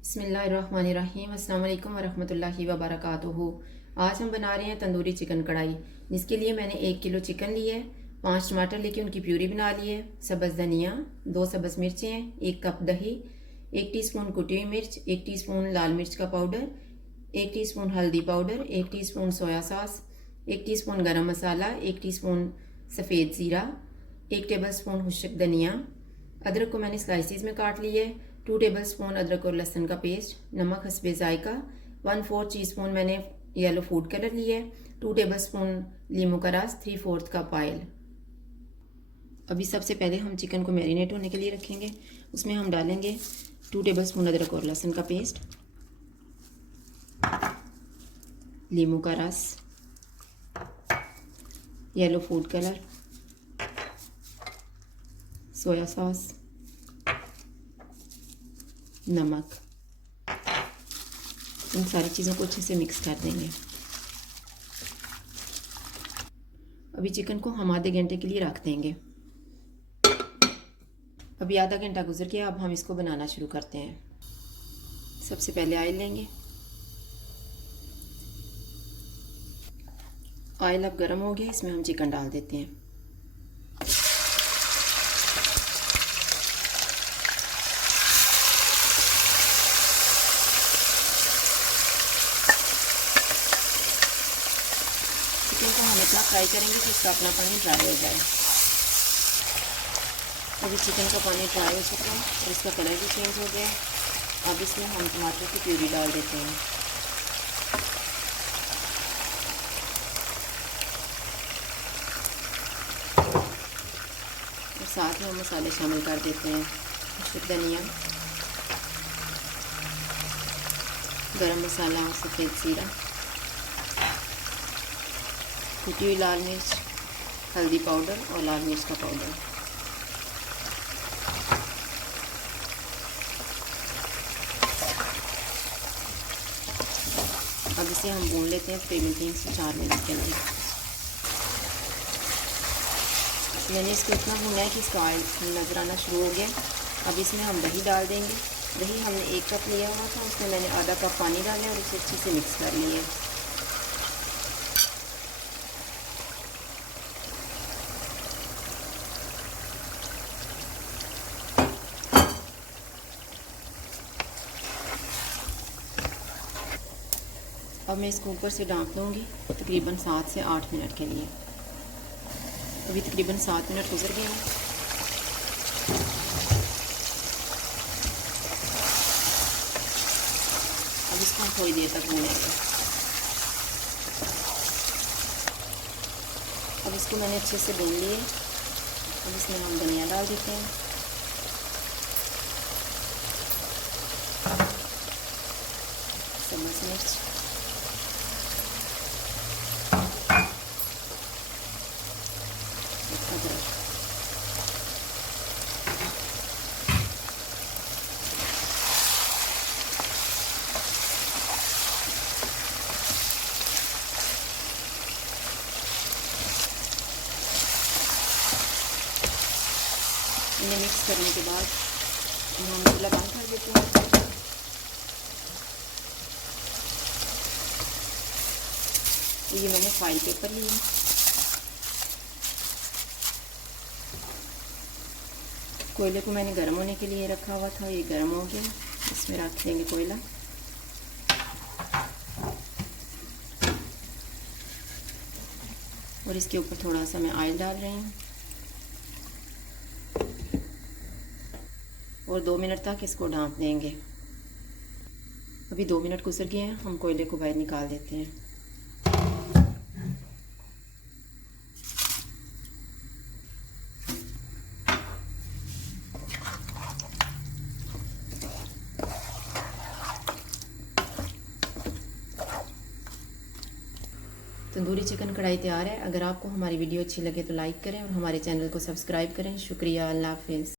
बिस्मिल्लाहिर्रहमानिर्रहीम अस्सलाम वालेकुम वरहमतुल्लाहि वबरकातुहू। आज हम बना रहे हैं तंदूरी चिकन कढ़ाई, जिसके लिए मैंने 1 किलो चिकन ली है, 5 टमाटर लेके उनकी प्यूरी बना ली है, सब्ज़ धनिया, 2 सब्ज़ मिर्चें हैं, 1 कप दही, 1 टीस्पून कुटी हुई मिर्च, 1 टीस्पून लाल मिर्च का पाउडर, 1 टीस्पून हल्दी powder, 1 teaspoon soya sauce, 1 teaspoon गरम मसाला, 1 टीस्पून सफ़ेद ज़ीरा, 1 टेबलस्पून खुश्क धनिया। अदरक को मैंने स्लाइसिस में काट ली है, 2 टेबलस्पून अदरक और लहसुन का पेस्ट, नमक हस्बे जायका, 1/4 टीस्पून मैंने येलो फूड कलर लिया है, 2 टेबलस्पून लीमू का रस, 3/4 कप ऑयल। अभी सबसे पहले हम चिकन को मैरिनेट होने के लिए रखेंगे। उसमें हम डालेंगे 2 टेबलस्पून अदरक और लहसुन का पेस्ट, लीमू का रस, yellow food colour, soya sauce, नमक। इन सारी चीज़ों को अच्छे से मिक्स कर देंगे। अभी चिकन को हम आधे घंटे के लिए रख देंगे। अभी आधा घंटा गुजर गया, अब हम इसको बनाना शुरू करते हैं। सबसे पहले ऑयल लेंगे। ऑयल अब गर्म हो गया, इसमें हम चिकन डाल देते हैं। चिकन को हम इतना फ्राई करेंगे कि इसका अपना पानी ड्राई हो जाए। अभी चिकन का पानी ड्राई हो चुका है और इसका कलर भी चेंज हो गया है। अब इसमें हम टमाटर की प्यूरी डाल देते हैं। और साथ में हम मसाले शामिल कर देते हैं। खुश्क धनिया, गरम मसाला और सफ़ेद ज़ीरा, कुटी हुई लाल मिर्च, हल्दी पाउडर और लाल मिर्च का पाउडर। अब इसे हम भून लेते हैं तकरीबन 3 से 4 मिनट के लिए। मैंने इसको इतना भूना है कि इसका ऑयल नज़र आना शुरू हो गया। अब इसमें हम दही डाल देंगे। दही हमने 1 कप लिया हुआ था, उसमें मैंने आधा कप पानी डाला और उसे अच्छे से मिक्स कर लिया। अब मैं इसको ऊपर से ढाँप दूँगी तकरीबन 7 से 8 मिनट के लिए। अभी तकरीबन 7 मिनट गुजर गए हैं। अब इसको हम थोड़ी देर तक भूनेंगे। अब इसको मैंने अच्छे से भून लिए। अब इसमें हम धनिया डाल देते हैं, सब्ज़ मिर्च, अदरक। इन्हें मिक्स करने के बाद हम चूल्हा बंद कर देते हैं। ये मैंने फाइल पेपर लिया। कोयले को मैंने गर्म होने के लिए रखा हुआ था, ये गर्म हो गया। इसमें रख देंगे कोयला। और इसके ऊपर थोड़ा सा मैं ऑयल डाल रही हूँ और 2 मिनट तक इसको ढाँप देंगे। अभी 2 मिनट गुजर गए हैं, हम कोयले को बाहर निकाल देते हैं। तंदूरी चिकन कढ़ाई तैयार है। अगर आपको हमारी वीडियो अच्छी लगे तो लाइक करें और हमारे चैनल को सब्सक्राइब करें। शुक्रिया, अल्लाह हाफिज़।